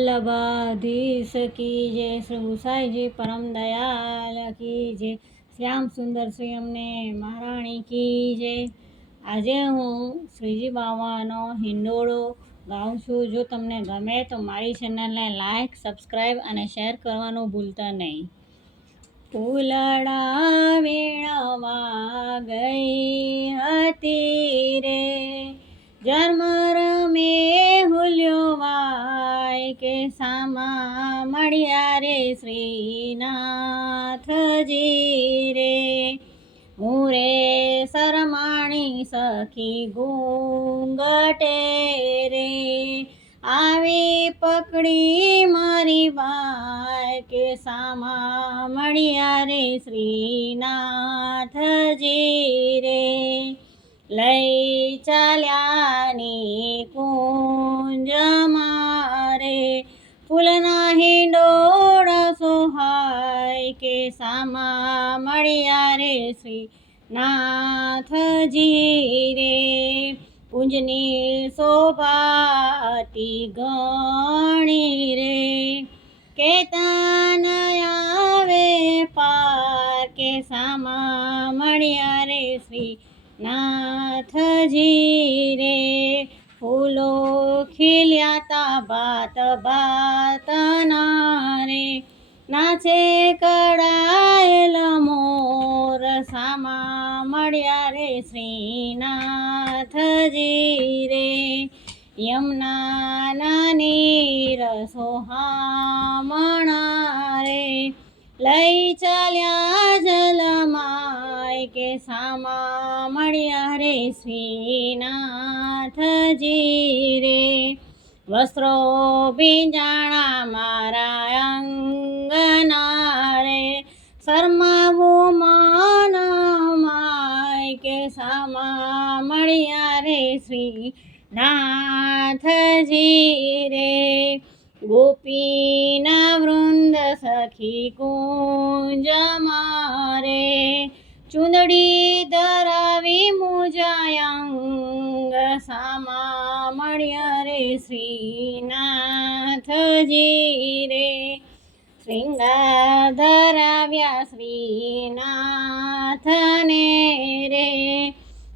વલ્લભાધીશ કી જય શ્રી ગુસાઈજી, પરમ દયાલ કી જય. શ્યામ સુંદર શ્રી અમને મહારાણી કી જય. આજે હું શ્રીજી બાવાનો હિંડોળો ગાઉં છું. જો તમને ગમે તો મારી ચેનલને લાઈક, સબસ્ક્રાઈબ અને શેર કરવાનું ભૂલતા નહીં. ફૂલડા વીણવા ગઈ હતી રે. જન્મર સામા મળ્યા રે શ્રીનાથજી રે. હું રે શરમાણી સખી ગુંગટે રે. આવી પકડી મારી બાય કે સામા મળ્યા રે શ્રીનાથજી રે. લઈ ચાલ્યાની કુંજ સામા મળ્યા રે શ્રી નાથજી રે. કુંજની શોભાતી ગણી રે. કેતન આવે પાર કે સામા મળ્યા રે શ્રી નાથજી રે. ફૂલો ખીલ્યા તા બાત બાત રે. નાચે કડાયેલ મોર. સામા મળ્યા રે શ્રીનાથજી રે. યમુના નાની રસોહામણા રે. લઈ ચાલ્યા જલમાય કે સામા મળ્યા રે શ્રીનાથજી રે. વસ્ત્રો બીજાણા મારા અંગના રે શરમાવું માન માય કે સામા મળ્યા રે શ્રી નાથજી રે ગોપીના વૃંદ સખી કુંજ મારે ચુંદડી ધરાવી મુજાયંગ સામા મળ્યા રે શ્રીનાથજી રે શૃંગાર ધરાવ્યા શ્રીનાથને રે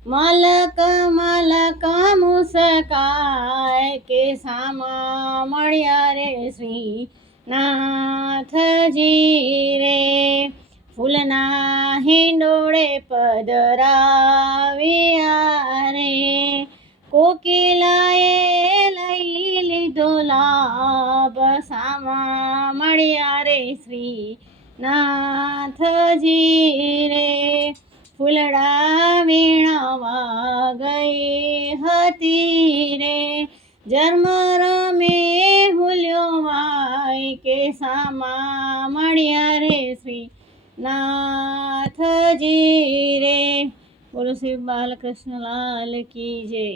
મલક મલક મુસકાય કે સામા મળ્યા રે શ્રી નાથજી રે ફૂલના હિંડોળે પધરાવ્યા રે કોકિલાએ લઈ લીધો લાભ સામા મળ્યા રે શ્રી નાથજી રે ફૂલડા વીણાવા ગઈ હતી રે. જન્મ રમે હુલ્યો વાય કે સામા મળ્યા રે શ્રી નાથજી રે. બોલો શ્રી બાલકૃષ્ણ લાલ કી જય.